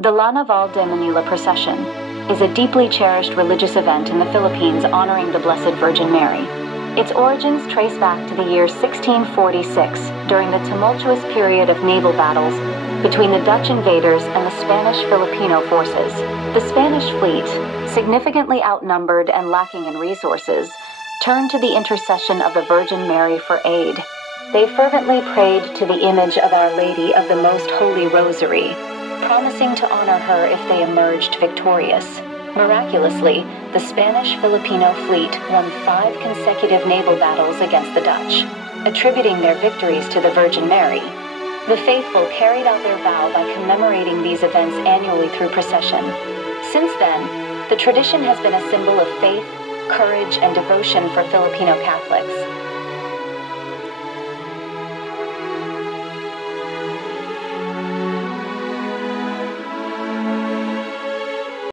The La Naval de Manila procession is a deeply cherished religious event in the Philippines honoring the Blessed Virgin Mary. Its origins trace back to the year 1646, during the tumultuous period of naval battles between the Dutch invaders and the Spanish-Filipino forces. The Spanish fleet, significantly outnumbered and lacking in resources, turned to the intercession of the Virgin Mary for aid. They fervently prayed to the image of Our Lady of the Most Holy Rosary, promising to honor her if they emerged victorious. Miraculously, the Spanish-Filipino fleet won 5 consecutive naval battles against the Dutch, attributing their victories to the Virgin Mary. The faithful carried out their vow by commemorating these events annually through procession. Since then, the tradition has been a symbol of faith, courage, and devotion for Filipino Catholics,